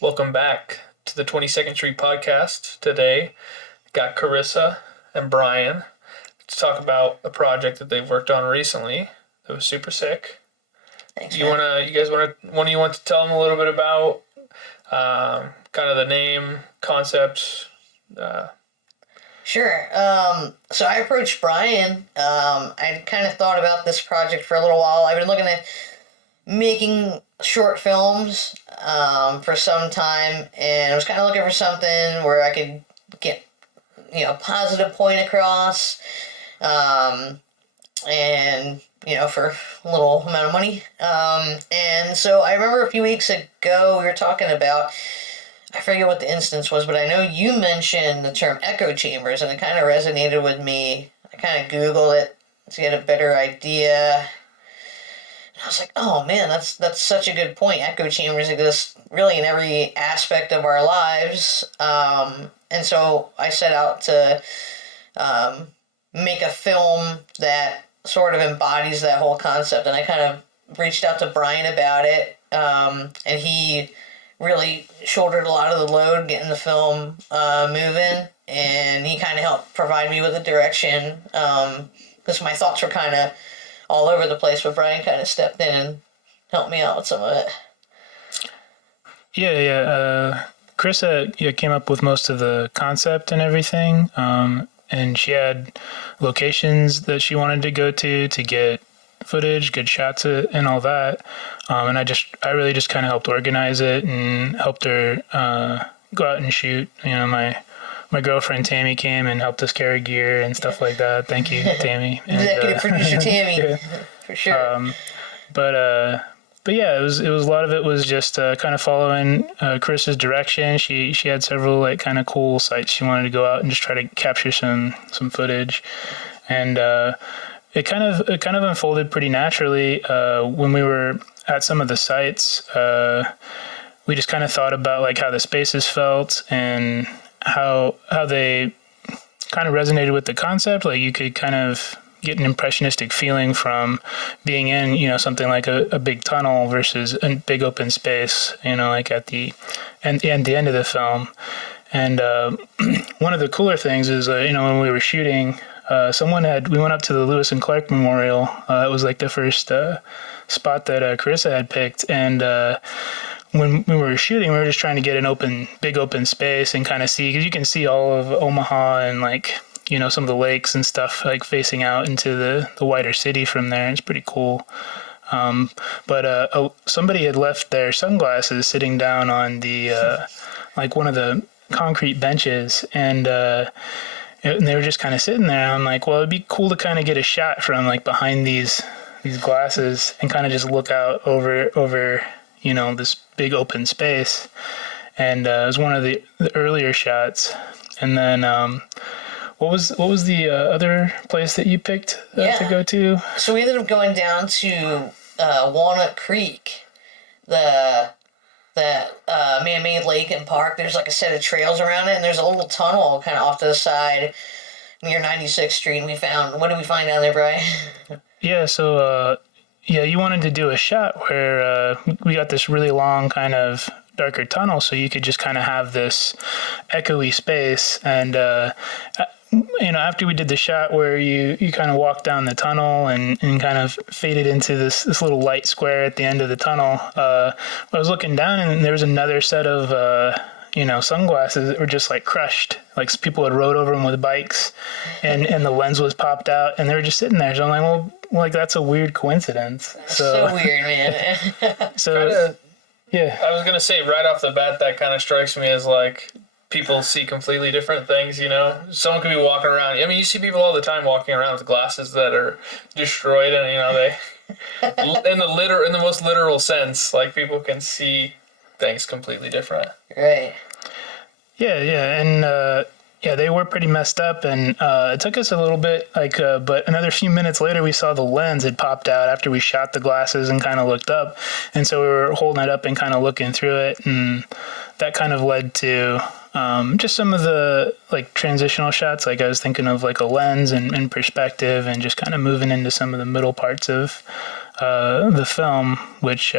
Welcome back to the 22nd Street podcast. Today, got Carissa and Bryan to talk about a project that they've worked on recently that was super sick. Thanks, You man. wanna, you guys wanna, one of you want to tell them a little bit about kind of the name, concept? Sure. So I approached Bryan. I kind of thought about this project for a little while. I've been looking at making short films for some time, and I was kind of looking for something where I could get, a positive point across, and for a little amount of money. And so I remember a few weeks ago we were talking about, I forget what the instance was, but I know you mentioned the term echo chambers, and it kind of resonated with me. I kind of Googled it to get a better idea. And I was like, oh man, that's such a good point. Echo chambers exist really in every aspect of our lives. And so I set out to make a film that sort of embodies that whole concept. And I kind of reached out to Bryan about it, and he really shouldered a lot of the load getting the film moving, and he kind of helped provide me with a direction, because my thoughts were kind of all over the place, but Bryan kind of stepped in and helped me out with some of it. Yeah. Carissa came up with most of the concept and everything, and she had locations that she wanted to go to get footage, good shots, and all that. And I really just kind of helped organize it and helped her go out and shoot. My girlfriend Tammy came and helped us carry gear and stuff like that. Thank you, Tammy. Executive producer Tammy, yeah. for sure. But yeah, it was a lot of it was just kind of following Chris's direction. She had several like kind of cool sites she wanted to go out and just try to capture some footage, and it kind of unfolded pretty naturally when we were at some of the sites. We just kind of thought about like how the spaces felt and how they kind of resonated with the concept. Like you could kind of get an impressionistic feeling from being in, something like a big tunnel versus a big open space, like at the end of the film. And one of the cooler things is, when we were shooting, we went up to the Lewis and Clark Memorial. It was like the first spot that Carissa had picked. And when we were shooting, we were just trying to get an big open space and kind of see, because you can see all of Omaha and like, some of the lakes and stuff like facing out into the wider city from there. It's pretty cool. But somebody had left their sunglasses sitting down on the, like one of the concrete benches, and they were just kind of sitting there. I'm like, well, it'd be cool to kind of get a shot from like behind these glasses and kind of just look out over this big open space. And it was one of the earlier shots. And then what was the other place that you picked to go to? So we ended up going down to Walnut Creek, that man-made lake and park. There's like a set of trails around it, and there's a little tunnel kind of off to the side near 96th Street. And what did we find down there, Bryan? Yeah, so you wanted to do a shot where we got this really long kind of darker tunnel, so you could just kind of have this echoey space. And after we did the shot where you kind of walked down the tunnel and kind of faded into this little light square at the end of the tunnel, I was looking down and there was another set of sunglasses that were just like crushed. Like people had rode over them with bikes, and the lens was popped out, and they were just sitting there. So I'm like, well, like that's a weird coincidence. So weird, man. Yeah. I was gonna say right off the bat that kind of strikes me as like people see completely different things. Someone could be walking around. I mean, you see people all the time walking around with glasses that are destroyed, and they, in the most literal sense, like people can see things completely different. Right. Yeah, and they were pretty messed up, and it took us a little bit, but another few minutes later, we saw the lens had popped out after we shot the glasses and kind of looked up, and so we were holding it up and kind of looking through it, and that kind of led to just some of the like transitional shots. Like I was thinking of like a lens and perspective, and just kind of moving into some of the middle parts of the film, which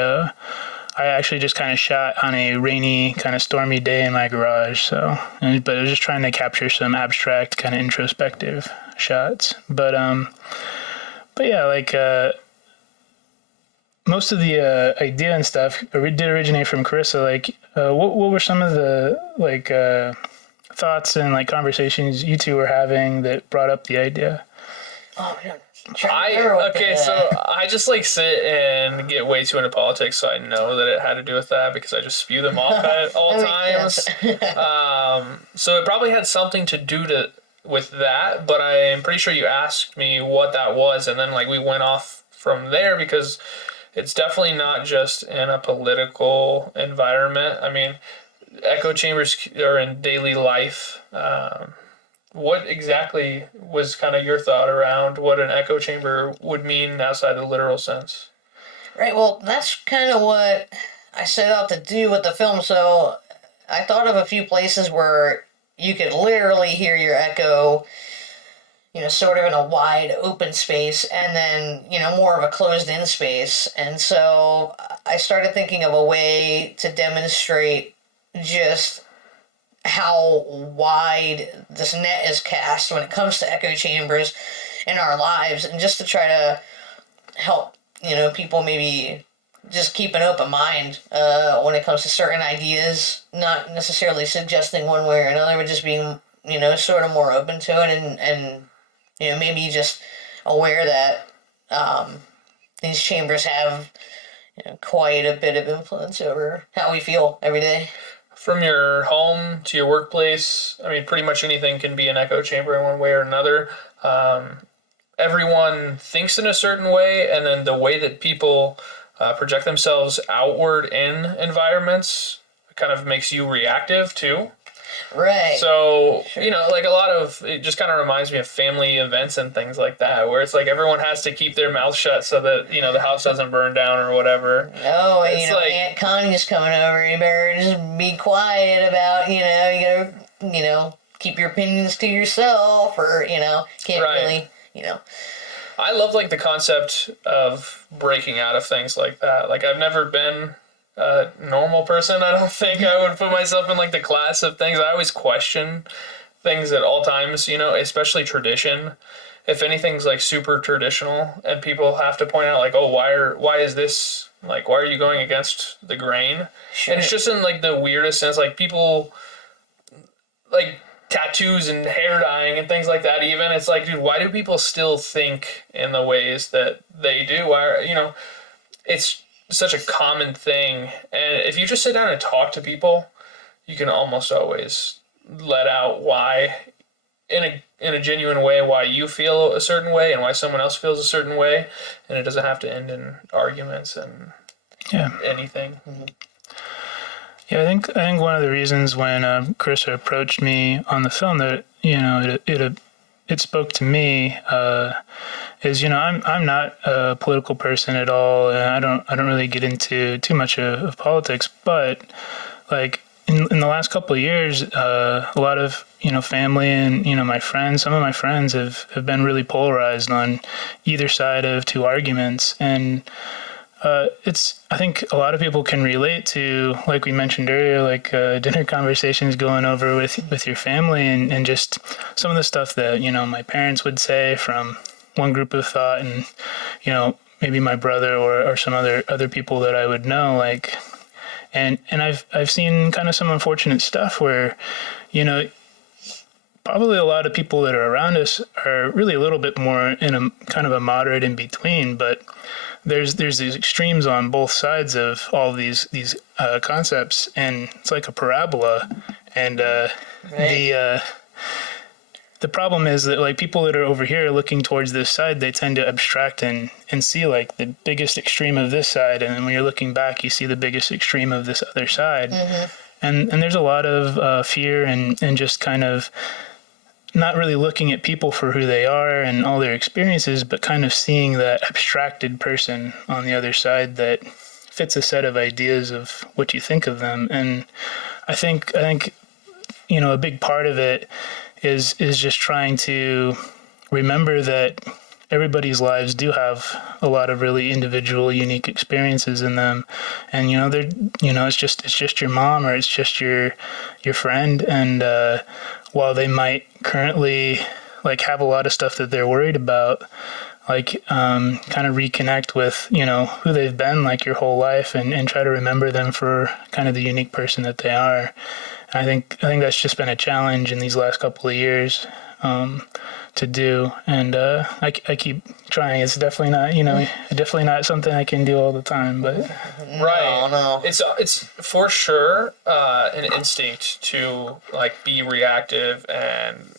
I actually just kind of shot on a rainy, kind of stormy day in my garage. So, but I was just trying to capture some abstract, kind of introspective shots. But yeah, like most of the idea and stuff did originate from Carissa. Like, what were some of the like thoughts and like conversations you two were having that brought up the idea? Oh man. So I just like sit and get way too into politics, so I know that it had to do with that because I just spew them off at all times. So it probably had something to do with that, but I'm pretty sure you asked me what that was, and then like we went off from there because it's definitely not just in a political environment. I mean, echo chambers are in daily life. What exactly was kind of your thought around what an echo chamber would mean outside the literal sense? Right, well, that's kind of what I set out to do with the film. So I thought of a few places where you could literally hear your echo, sort of in a wide open space, and then, more of a closed-in space. And so I started thinking of a way to demonstrate just how wide this net is cast when it comes to echo chambers in our lives, and just to try to help, people maybe just keep an open mind when it comes to certain ideas, not necessarily suggesting one way or another, but just being, sort of more open to it, and maybe just aware that these chambers have quite a bit of influence over how we feel every day. From your home to your workplace, I mean, pretty much anything can be an echo chamber in one way or another. Everyone thinks in a certain way, and then the way that people project themselves outward in environments kind of makes you reactive too. Right. So, like a lot of, it just kind of reminds me of family events and things like that, where it's like everyone has to keep their mouth shut so that, the house doesn't burn down or whatever. Oh, Aunt Connie's coming over, you better just be quiet about, you gotta, keep your opinions to yourself, or, can't really, I love, like, the concept of breaking out of things like that. Like, I've never been a normal person. I don't think I would put myself in like the class of things. I always question things at all times, especially tradition. If anything's like super traditional and people have to point out like, oh, why is this, like, why are you going against the grain? Sure. And it's just in like the weirdest sense, like people like tattoos and hair dyeing and things like that. Even it's like, dude, why do people still think in the ways that they do? Why, it's such a common thing, and if you just sit down and talk to people, you can almost always let out why, in a genuine way, why you feel a certain way and why someone else feels a certain way, and it doesn't have to end in arguments and anything. Yeah, I think one of the reasons when Carissa approached me on the film that it spoke to me is I'm not a political person at all, and I don't really get into too much of politics, but like in the last couple of years, a lot of family and my friends, some of my friends have been really polarized on either side of two arguments, and I think a lot of people can relate to, like we mentioned earlier, like dinner conversations going over with your family, and just some of the stuff that my parents would say from one group of thought, and maybe my brother or some other people that I would know, like, and I've seen kind of some unfortunate stuff where probably a lot of people that are around us are really a little bit more in a kind of a moderate in between, but there's these extremes on both sides of all these concepts, and it's like a parabola, and the problem is that like people that are over here looking towards this side, they tend to abstract and see like the biggest extreme of this side, and then when you're looking back, you see the biggest extreme of this other side. Mm-hmm. And there's a lot of fear and just kind of not really looking at people for who they are and all their experiences, but kind of seeing that abstracted person on the other side that fits a set of ideas of what you think of them. And I think a big part of it is just trying to remember that everybody's lives do have a lot of really individual, unique experiences in them, and they're it's just your mom, or it's just your friend, and while they might currently like have a lot of stuff that they're worried about, like kind of reconnect with who they've been like your whole life, and try to remember them for kind of the unique person that they are. And I think that's just been a challenge in these last couple of years to do, and I keep trying. It's definitely not something I can do all the time, but right. No. It's for sure an instinct to like be reactive and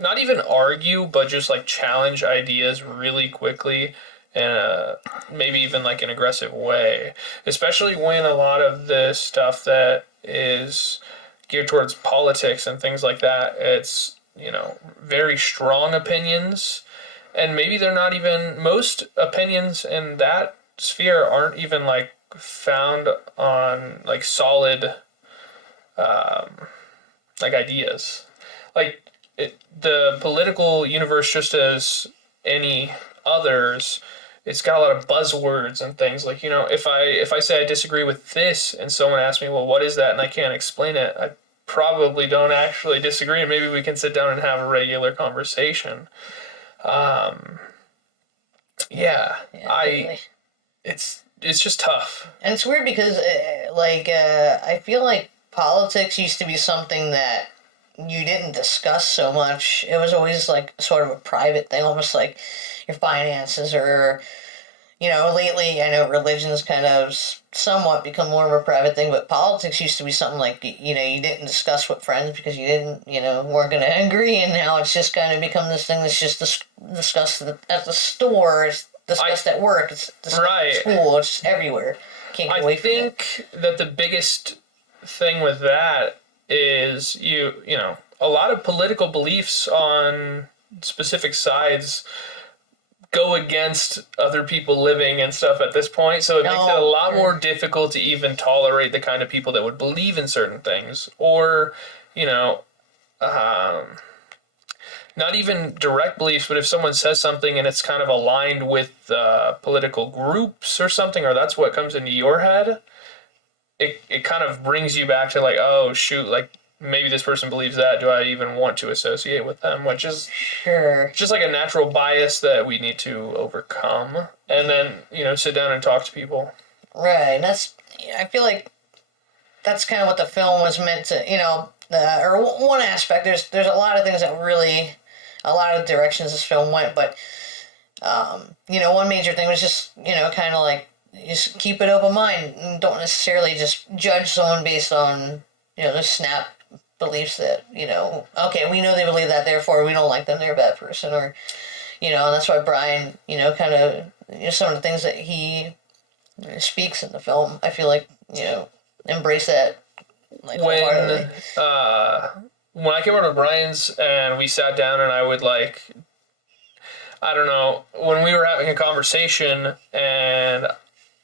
not even argue, but just like challenge ideas really quickly, and maybe even like an aggressive way, especially when a lot of the stuff that is geared towards politics and things like that, it's very strong opinions, and maybe they're not even, most opinions in that sphere aren't even like found on like solid like ideas. Like the political universe, just as any others, it's got a lot of buzzwords and things. Like, if I say I disagree with this and someone asks me, well, what is that? And I can't explain it, I probably don't actually disagree, and maybe we can sit down and have a regular conversation. Totally. It's just tough. And it's weird because I feel like politics used to be something that you didn't discuss so much. It was always like sort of a private thing, almost like your finances, or lately I know religion's kind of somewhat become more of a private thing, but politics used to be something like you didn't discuss with friends because you didn't weren't going to agree, and now it's just kind of become this thing that's just discussed at the store, it's discussed at work, it's discussed at school, it's just everywhere. Can't get away from it. I think that the biggest thing with that is a lot of political beliefs on specific sides go against other people living and stuff at this point, so it makes it a lot more difficult to even tolerate the kind of people that would believe in certain things, or not even direct beliefs, but if someone says something and it's kind of aligned with political groups or something, or that's what comes into your head, it kind of brings you back to like, oh shoot, like maybe this person believes that. Do I even want to associate with them? Which is just like a natural bias that we need to overcome, and then sit down and talk to people. Right. I feel like that's kind of what the film was meant to. Or one aspect. There's a lot of things that really, a lot of directions this film went, but one major thing was just kind of like just keep an open mind and don't necessarily just judge someone based on the snap beliefs that okay, we know they believe that, therefore we don't like them, they're a bad person, or and that's why Bryan kind of some of the things that he speaks in the film, I feel like embrace that like wholeheartedly. When I came over to Bryan's and we sat down, and I would like, I don't know, when we were having a conversation and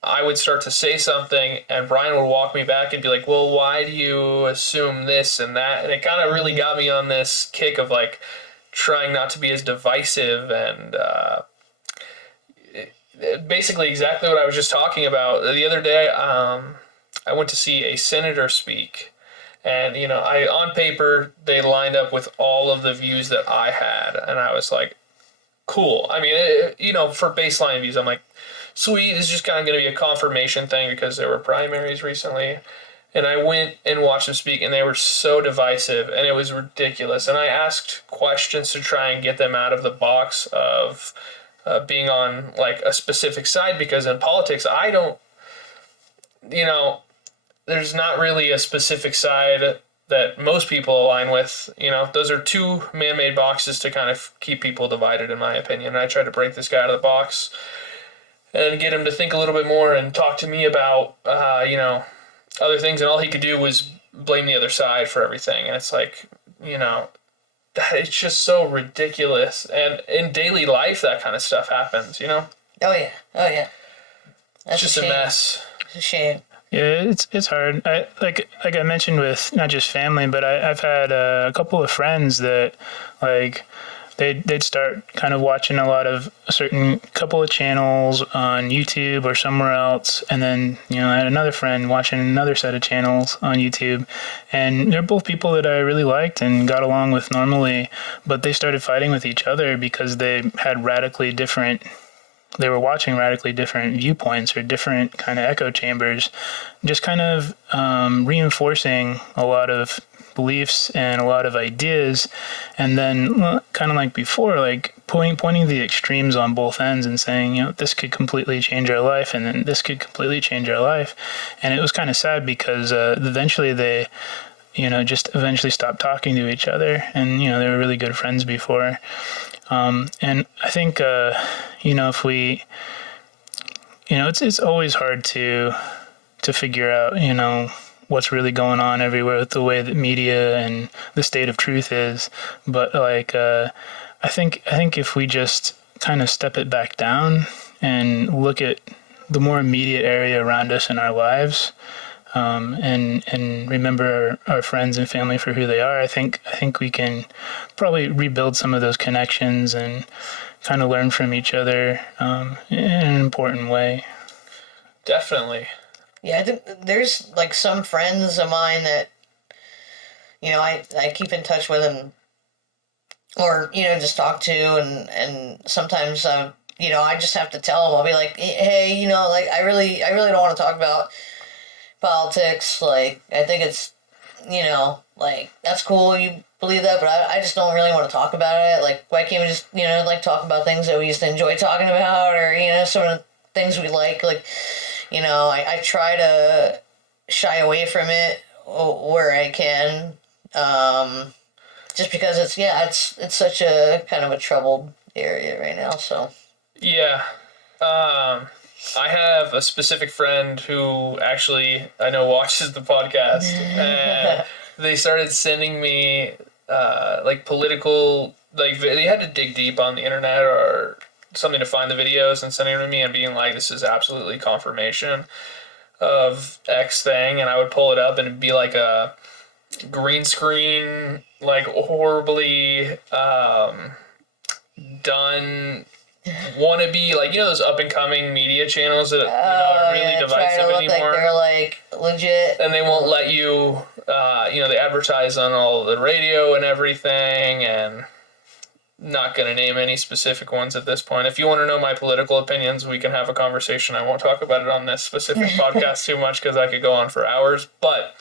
I would start to say something and Bryan would walk me back and be like, well, why do you assume this and that? And it kind of really got me on this kick of like trying not to be as divisive, and basically exactly what I was just talking about. The other day, I went to see a senator speak, and on paper they lined up with all of the views that I had, and I was like, cool. I mean, for baseline views, I'm like, sweet, it's just kind of going to be a confirmation thing because there were primaries recently. And I went and watched them speak, and they were so divisive, and it was ridiculous. And I asked questions to try and get them out of the box of being on like a specific side, because in politics, I don't, there's not really a specific side that most people align with. Those are two man-made boxes to kind of keep people divided, in my opinion. And I tried to break this guy out of the box and get him to think a little bit more and talk to me about, other things. And all he could do was blame the other side for everything. And it's like, that it's just so ridiculous. And in daily life, that kind of stuff happens, Oh, yeah. It's That's just a mess. It's a shame. Yeah, it's hard. Like I mentioned with not just family, but I've had a couple of friends that like they'd start kind of watching a lot of a certain couple of channels on YouTube or somewhere else, and then I had another friend watching another set of channels on YouTube, and they're both people that I really liked and got along with normally, but they started fighting with each other because they were watching radically different viewpoints or different kind of echo chambers, just kind of reinforcing a lot of beliefs and a lot of ideas, and then kind of like before, like pointing the extremes on both ends and saying, this could completely change our life, and then this could completely change our life. And it was kind of sad because eventually they just eventually stopped talking to each other, and they were really good friends before. And I think if we it's always hard to figure out what's really going on everywhere with the way that media and the state of truth is. But I think if we just kind of step it back down and look at the more immediate area around us in our lives, and remember our friends and family for who they are, I think we can probably rebuild some of those connections and kind of learn from each other in an important way. Definitely. Yeah, I think there's like some friends of mine that I keep in touch with, and or just talk to, and sometimes I just have to tell them. I'll be like, hey, like I really don't want to talk about politics. Like, I think it's like, that's cool you believe that, but I just don't really want to talk about it. Like, why can't we just like talk about things that we used to enjoy talking about, or some of the things we like I try to shy away from it where I can, just because it's such a kind of a troubled area right now. So yeah, I have a specific friend who actually I know watches the podcast, and they started sending me like political, like they had to dig deep on the internet or something to find the videos and sending them to me and being like, this is absolutely confirmation of X thing. And I would pull it up and it'd be like a green screen, like horribly done wannabe, like those up and coming media channels that are really divisive anymore. Like they're like legit, and they won't let you. They advertise on all the radio and everything, and not going to name any specific ones at this point. If you want to know my political opinions, we can have a conversation. I won't talk about it on this specific podcast too much because I could go on for hours. But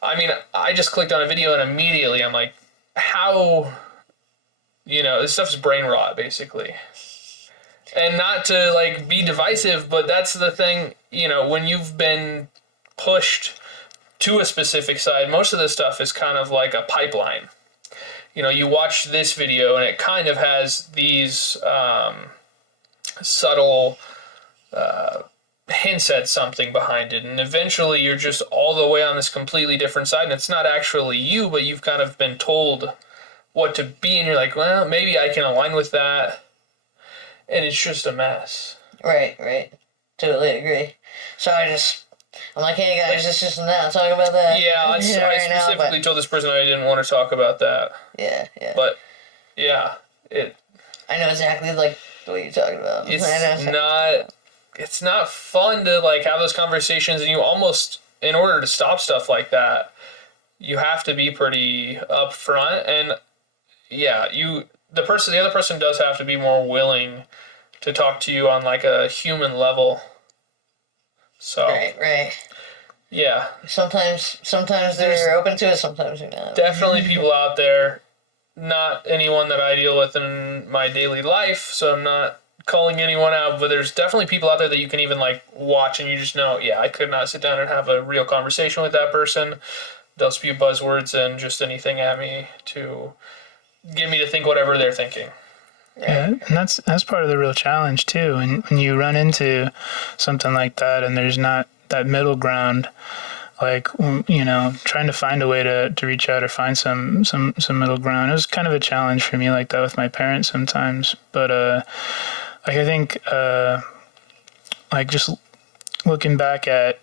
I mean, I just clicked on a video and immediately I'm like, how? This stuff's brain rot basically. And not to like be divisive, but that's the thing, when you've been pushed to a specific side, most of this stuff is kind of like a pipeline. You watch this video and it kind of has these subtle hints at something behind it. And eventually you're just all the way on this completely different side. And it's not actually you, but you've kind of been told what to be. And you're like, well, maybe I can align with that. And it's just a mess. Right. Totally agree. So I'm like, hey guys, let's just not talk about that. Yeah, I specifically told this person I didn't want to talk about that. Yeah. But, yeah, I know exactly like what you're talking about. It's not fun to like have those conversations, and you almost, in order to stop stuff like that, you have to be pretty upfront, and yeah, the other person does have to be more willing to talk to you on like a human level. So right. Yeah. Sometimes they're open to it, sometimes they're not. Definitely people out there, not anyone that I deal with in my daily life, so I'm not calling anyone out, but there's definitely people out there that you can even like watch and you just know, yeah, I could not sit down and have a real conversation with that person. They'll spew buzzwords and just anything at me to get me to think whatever they're thinking. Yeah, and that's part of the real challenge too. And when you run into something like that and there's not that middle ground, like, trying to find a way to reach out or find some middle ground. It was kind of a challenge for me like that with my parents sometimes. But I think like just looking back at,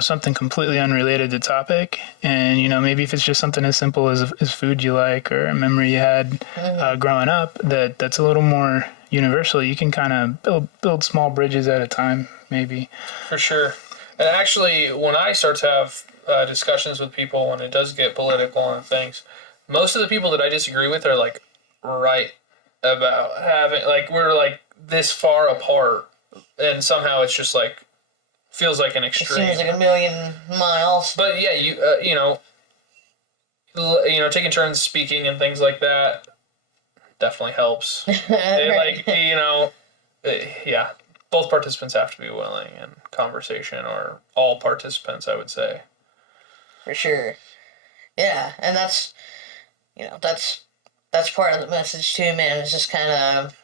something completely unrelated to topic. And, maybe if it's just something as simple as food you like or a memory you had growing up that's a little more universal, you can kind of build small bridges at a time, maybe. For sure. And actually, when I start to have discussions with people, when it does get political and things, most of the people that I disagree with are like right about having, like, we're like this far apart, and somehow it's just like feels like an extreme. It seems like a million miles. But yeah, taking turns speaking and things like that definitely helps. Yeah, both participants have to be willing in conversation, or all participants, I would say. For sure. Yeah, and that's part of the message too, man. It's just kind of,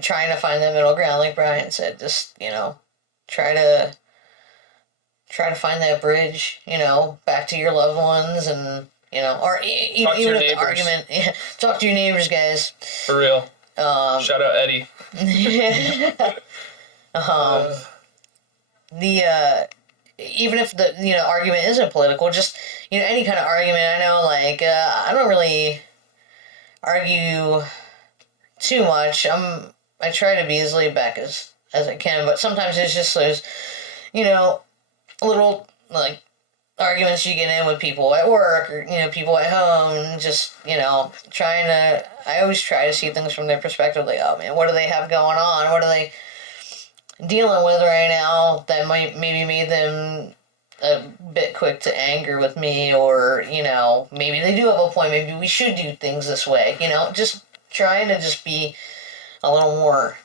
trying to find the middle ground, like Bryan said. Just, try to find that bridge, back to your loved ones, and or even if the argument, talk to your neighbors, guys. For real. Shout out Eddie. Even if the argument isn't political, just any kind of argument. I know, like, I don't really argue too much. I try to be as laid back as I can, but sometimes it's just those little, like, arguments you get in with people at work, or people at home, and just I always try to see things from their perspective. Like, oh man, what do they have going on? What are they dealing with right now that might maybe made them a bit quick to anger with me, or maybe they do have a point, maybe we should do things this way, just trying to just be a little more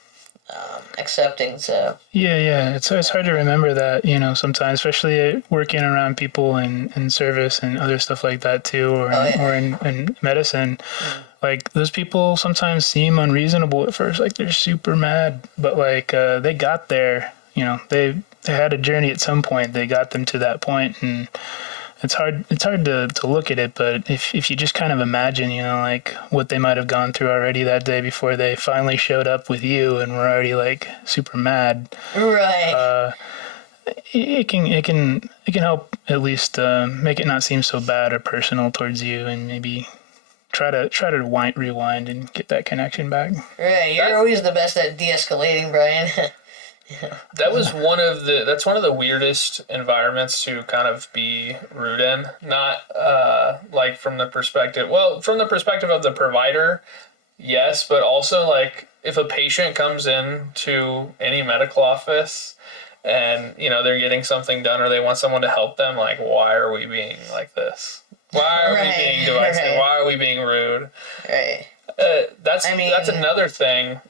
accepting. So yeah, it's hard to remember that, sometimes, especially working around people in service and other stuff like that too, or in medicine. Like, those people sometimes seem unreasonable at first, like they're super mad, but like they got there. They had a journey at some point. They got them to that point, and it's hard to look at it, but if you just kind of imagine, like what they might have gone through already that day before they finally showed up with you and were already like super mad. Right. It can help at least make it not seem so bad or personal towards you, and maybe try to rewind and get that connection back. Right. You're always the best at de-escalating, Bryan. That's one of the weirdest environments to kind of be rude in. Not like from the perspective of the provider, yes, but also like if a patient comes in to any medical office and they're getting something done, or they want someone to help them, like, why are we being like this? Why are we being divisive? Right. Why are we being rude? Right. That's another thing.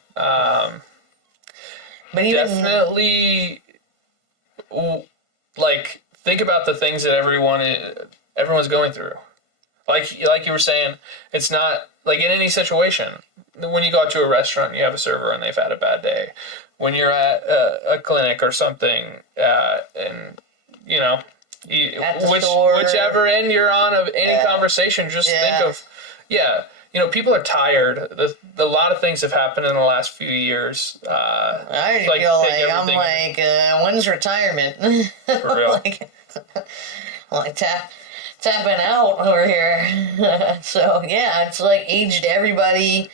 But even, definitely, like, think about the things that everyone's going through. Like you were saying, it's not like in any situation. When you go out to a restaurant, and you have a server and they've had a bad day. When you're at a clinic or something, and whichever end you're on of any conversation, just think of, people are tired. A lot of things have happened in the last few years. I feel like I'm like, when's retirement? For real. like tapping out over here. So yeah, it's like aged everybody,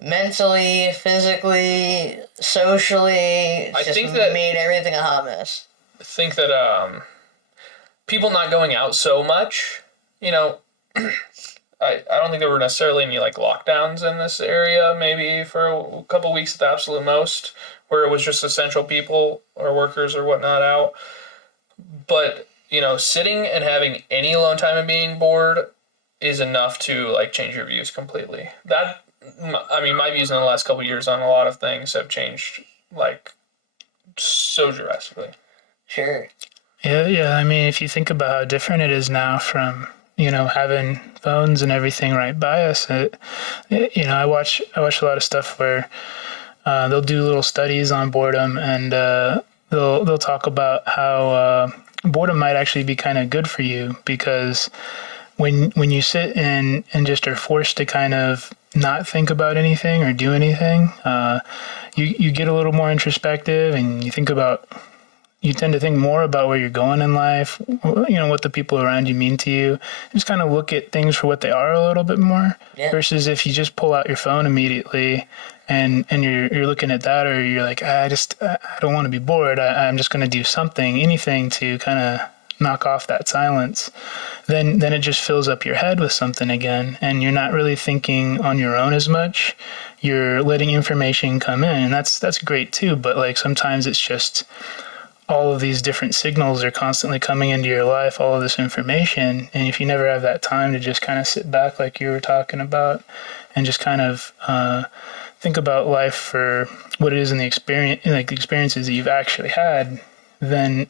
mentally, physically, socially. I just think that made everything a hot mess. I think that people not going out so much, I don't think there were necessarily any like lockdowns in this area, maybe for a couple weeks at the absolute most, where it was just essential people or workers or whatnot out. But, sitting and having any alone time and being bored is enough to like change your views completely. My views in the last couple of years on a lot of things have changed like so drastically. Sure. Yeah. I mean, if you think about how different it is now from, having phones and everything right by us, I watch a lot of stuff where they'll do little studies on boredom, and they'll talk about how boredom might actually be kind of good for you, because when you sit and just are forced to kind of not think about anything or do anything, you get a little more introspective, and you think about you tend to think more about where you're going in life, what the people around you mean to you. Just kind of look at things for what they are a little bit more, versus if you just pull out your phone immediately and you're looking at that, or you're like, I don't want to be bored. I'm just going to do something, anything to kind of knock off that silence. Then it just fills up your head with something again, and you're not really thinking on your own as much. You're letting information come in, and that's great too. But like sometimes it's just all of these different signals are constantly coming into your life, all of this information, and if you never have that time to just kind of sit back, like you were talking about, and just kind of think about life for what it is in the experience, like the experiences that you've actually had, then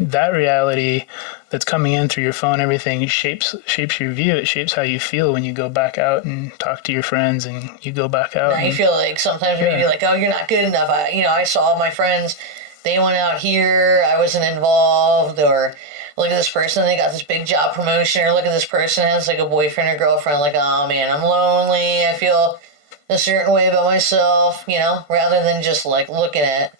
that reality that's coming in through your phone, everything shapes your view. It shapes how you feel when you go back out and talk to your friends, and you go back out. Now you feel like sometimes maybe like, oh, you're not good enough. I saw my friends, they went out here, I wasn't involved, or look at this person, they got this big job promotion, or look at this person has like a boyfriend or girlfriend, like, oh man, I'm lonely, I feel a certain way about myself, rather than just like looking at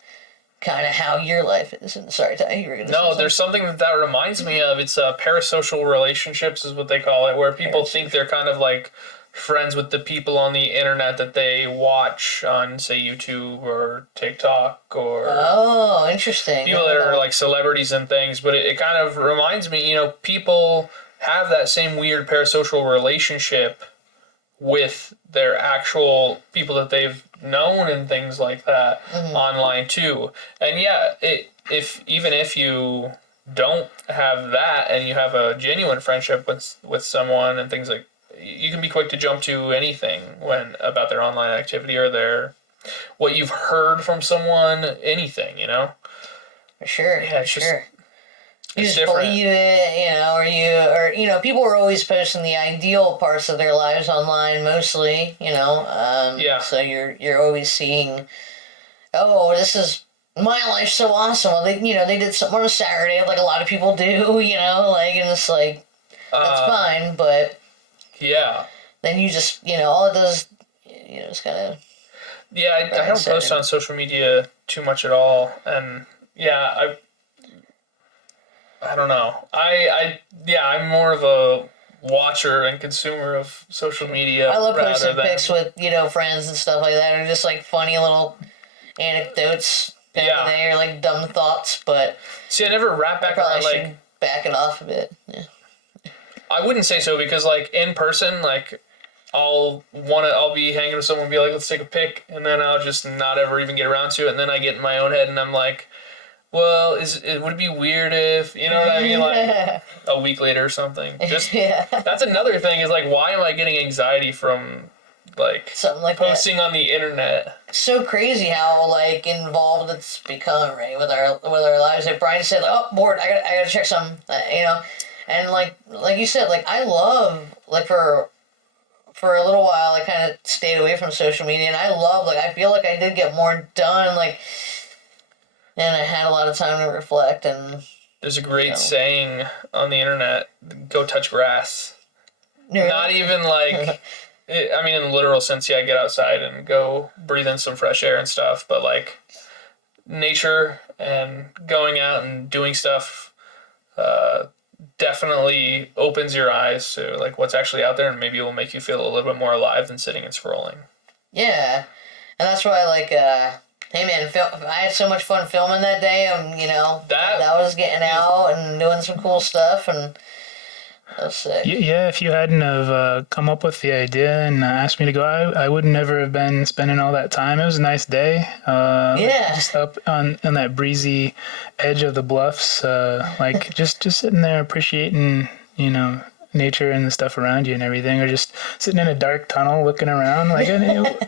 kind of how your life is. And sorry, Ty, you were going to say there's something that reminds me of. It's parasocial relationships is what they call it, where people think they're kind of like friends with the people on the internet that they watch on, say, YouTube or TikTok, or oh, interesting. People that are like celebrities and things. But it kind of reminds me, people have that same weird parasocial relationship with their actual people that they've known and things like that online too. And yeah, if you don't have that and you have a genuine friendship with someone and things like, you can be quick to jump to anything about their online activity or what you've heard from someone, anything, For sure. Yeah, it's sure. You just different. believe it, or people are always posting the ideal parts of their lives online, mostly, So you're always seeing, oh, this is my life's so awesome. Well, they did something on a Saturday, like a lot of people do, and it's like that's fine, but yeah. Then you just, all it does, it's kind of. Yeah, I don't post on social media too much at all, and yeah, I don't know. I'm more of a watcher and consumer of social media. I love posting pics with, friends and stuff like that, or just like funny little anecdotes back in the day, or like dumb thoughts, but see, I never wrap back around like back it off a bit. Yeah. I wouldn't say so, because like in person, like I'll be hanging with someone and be like, let's take a pic, and then I'll just not ever even get around to it, and then I get in my own head and I'm like, well, would it be weird if, you know what I mean, like a week later or something? Just that's another thing, is like, why am I getting anxiety from like something like posting on the internet? So crazy how like involved it's become, right, with our lives. Like Brian said, like, oh, bored, I gotta check something, and like you said, like I love, like for a little while I kind of stayed away from social media, and I feel like I did get more done, like. And I had a lot of time to reflect. And there's a great saying on the internet: "Go touch grass." Yeah. Not even like, I mean, in the literal sense, yeah, get outside and go breathe in some fresh air and stuff. But like, nature and going out and doing stuff definitely opens your eyes to like what's actually out there, and maybe it will make you feel a little bit more alive than sitting and scrolling. Yeah, and that's why like. Hey man, I had so much fun filming that day, and that was getting out and doing some cool stuff, and that was sick. Yeah, if you hadn't have come up with the idea and asked me to go, I would never have been spending all that time. It was a nice day. Just up on that breezy edge of the bluffs, like just sitting there appreciating, nature and the stuff around you and everything, or just sitting in a dark tunnel looking around, like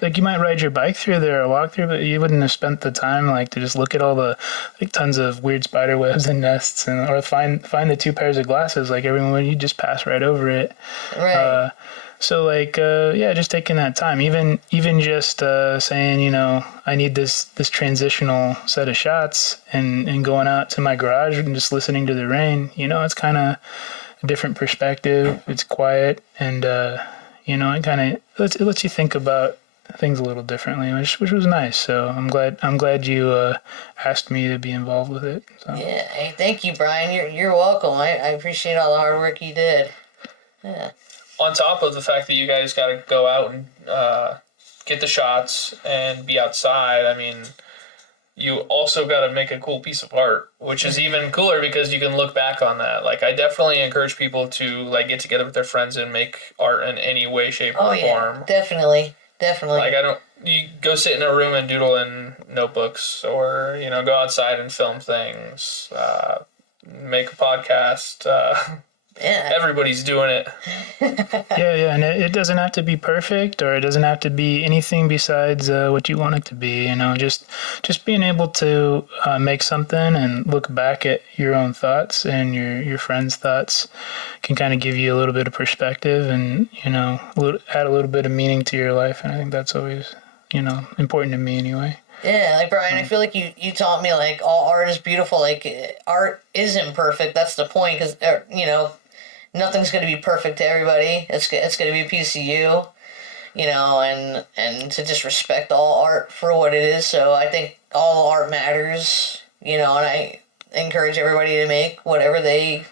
like you might ride your bike through there or walk through, but you wouldn't have spent the time like to just look at all the like tons of weird spider webs and nests, or find the 2 pairs of glasses, like everyone, you just pass right over it. Right. So like just taking that time, even just saying, I need this transitional set of shots, and going out to my garage and just listening to the rain, it's kind of a different perspective. It's quiet, and it kind of lets you think about things a little differently, which was nice. So I'm glad you asked me to be involved with it. So. Yeah. Hey, thank you, Bryan. You're welcome. I appreciate all the hard work you did. Yeah. On top of the fact that you guys got to go out and get the shots and be outside, I mean, you also got to make a cool piece of art, which is even cooler because you can look back on that. Like, I definitely encourage people to like get together with their friends and make art in any way, shape, or form. Yeah, definitely. Like, you go sit in a room and doodle in notebooks, or go outside and film things, make a podcast. Yeah. Everybody's doing it. Yeah, and it doesn't have to be perfect, or it doesn't have to be anything besides what you want it to be. Just being able to make something and look back at your own thoughts and your friends' thoughts can kind of give you a little bit of perspective and add a little bit of meaning to your life. And I think that's always important to me anyway. Yeah, like Bryan, I feel like you taught me like all art is beautiful. Like art isn't perfect. That's the point, because nothing's going to be perfect to everybody. It's going to be a piece of you, and to just respect all art for what it is. So I think all art matters, and I encourage everybody to make whatever they,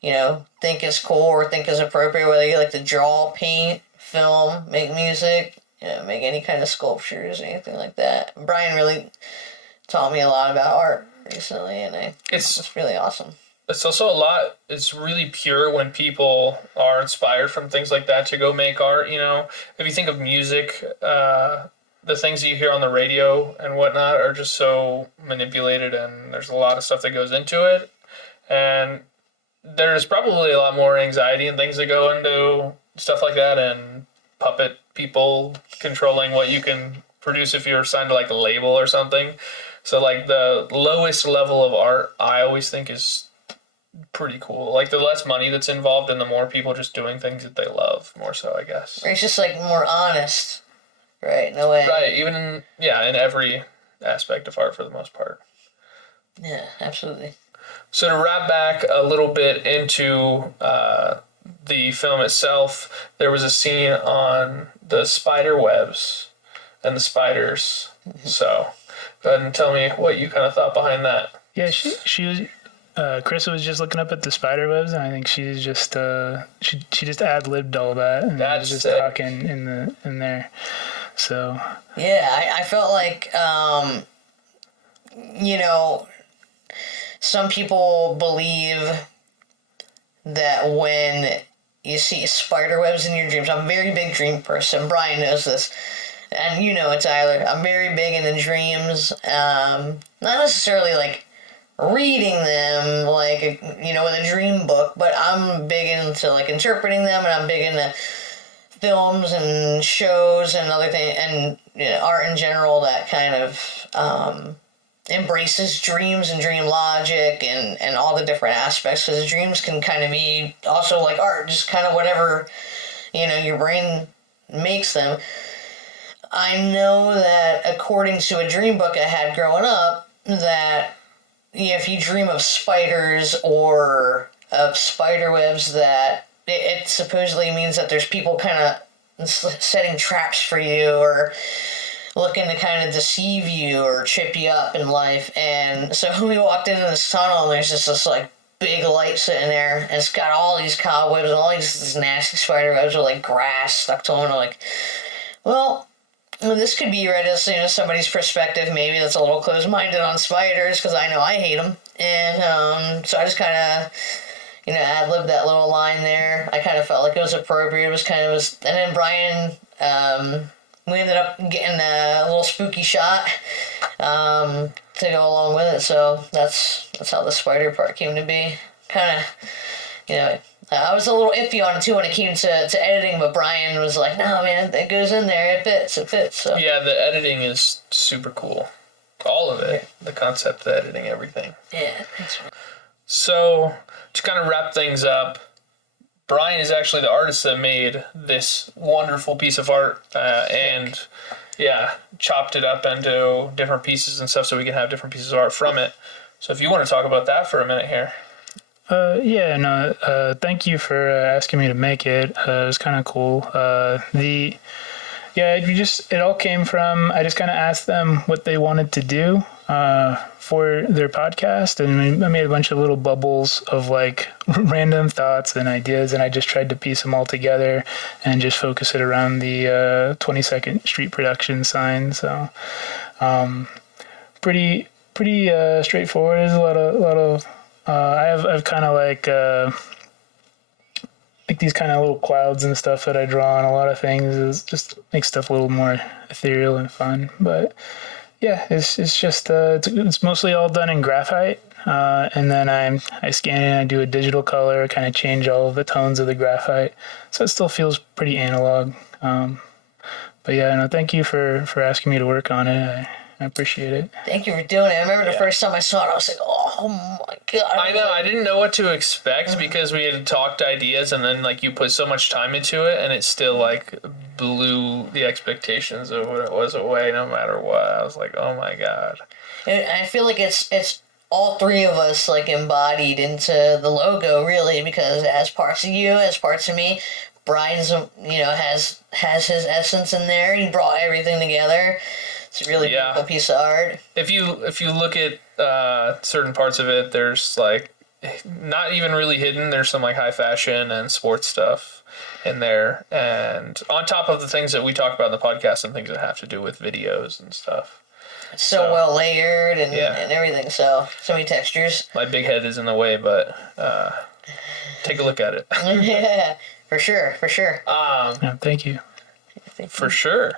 think is cool or think is appropriate, whether you like to draw, paint, film, make music, make any kind of sculptures, anything like that. Bryan really taught me a lot about art recently, and it's really awesome. It's also it's really pure when people are inspired from things like that to go make art. If you think of music, the things that you hear on the radio and whatnot are just so manipulated, and there's a lot of stuff that goes into it. And there's probably a lot more anxiety and things that go into stuff like that, and puppet people controlling what you can produce if you're signed to like a label or something. So like the lowest level of art, I always think is pretty cool. Like the less money that's involved and the more people just doing things that they love more so, I guess. It's just like more honest, right? In a way. Right. Even in every aspect of art for the most part. Yeah, absolutely. So to wrap back a little bit into the film itself, there was a scene on the spider webs and the spiders. Mm-hmm. So go ahead and tell me what you kind of thought behind that. Yeah, she was. Carissa was just looking up at the spider webs, and I think she's just she just ad-libbed all that, and was just sick. Talking in there. So yeah, I felt like some people believe that when you see spider webs in your dreams, I'm a very big dream person. Bryan knows this, and it, Tyler. I'm very big into dreams. Not necessarily like reading them like with a dream book, but I'm big into like interpreting them, and I'm big into films and shows and other things, and art in general that kind of embraces dreams and dream logic and all the different aspects, because dreams can kind of be also like art, just kind of whatever your brain makes them. I know that according to a dream book I had growing up, that if you dream of spiders or of spider webs, that it supposedly means that there's people kind of setting traps for you or looking to kind of deceive you or trip you up in life. And so we walked into this tunnel, and there's just this like big light sitting there, and it's got all these cobwebs and all these nasty spider webs with like grass stuck to them. And I'm like, well, this could be read as somebody's perspective, maybe that's a little closed-minded on spiders, because I know I hate them. And so I just kind of, ad-libbed that little line there. I kind of felt like it was appropriate. It was kind of, and then Bryan, we ended up getting a little spooky shot to go along with it. So that's how the spider part came to be. Kind of, I was a little iffy on it too when it came to editing, but Bryan was like, "No, man, it goes in there. It fits." So yeah, the editing is super cool. All of it, the concept, the editing, everything. Yeah, thanks. So to kind of wrap things up, Bryan is actually the artist that made this wonderful piece of art, and chopped it up into different pieces and stuff so we can have different pieces of art from it. So if you want to talk about that for a minute here. Thank you for asking me to make it. It was kind of cool. Yeah, it all came from, I just kind of asked them what they wanted to do for their podcast, and I made a bunch of little bubbles of like random thoughts and ideas, and I just tried to piece them all together and just focus it around the 22nd Street production sign. So pretty straightforward. There's a lot of I've kind of like these kind of little clouds and stuff that I draw on a lot of things. Is just makes stuff a little more ethereal and fun. But yeah, it's just it's mostly all done in graphite, and then I scan it and I do a digital color, kind of change all of the tones of the graphite, so it still feels pretty analog. But yeah, no, thank you for asking me to work on it. I appreciate it. Thank you for doing it. I remember the first time I saw it, I was like, oh my God. I know. I didn't know what to expect because we had talked ideas and then like you put so much time into it and it still like blew the expectations of what it was away no matter what. I was like, oh my God. And I feel like it's all three of us like embodied into the logo really, because it has parts of you, it has parts of me. Bryan's, has his essence in there. He brought everything together. It's a really beautiful piece of art. If you look at certain parts of it, there's like not even really hidden. There's some like high fashion and sports stuff in there, and on top of the things that we talk about in the podcast and things that have to do with videos and stuff. It's so well layered and everything. So many textures. My big head is in the way, but take a look at it. Yeah, for sure. Thank you. For sure.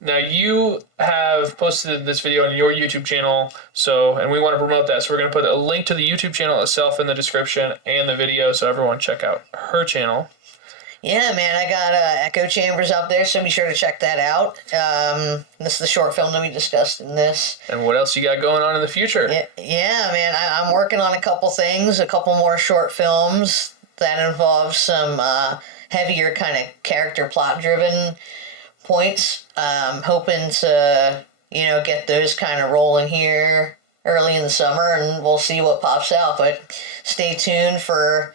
Now, you have posted this video on your YouTube channel, and we want to promote that. So we're going to put a link to the YouTube channel itself in the description and the video, so everyone check out her channel. Yeah, man, I got echo chambers up there, so be sure to check that out. This is the short film that we discussed in this. And what else you got going on in the future? Yeah, man, I'm working on a couple things, a couple more short films that involve some heavier kind of character plot-driven points. Hoping to, get those kind of rolling here early in the summer, and we'll see what pops out. But stay tuned for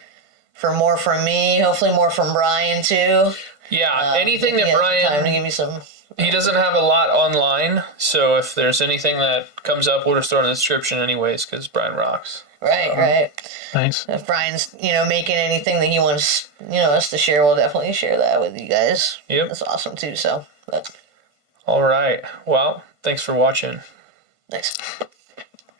more from me. Hopefully more from Bryan too. Yeah, anything that Bryan. Time to give me some. He doesn't have a lot online, so if there's anything that comes up, we'll just throw it in the description anyways, because Bryan rocks. Right. Thanks. If Bryan's, making anything that he wants, us to share, we'll definitely share that with you guys. Yep. That's awesome too. So, All right. Well, thanks for watching. Thanks.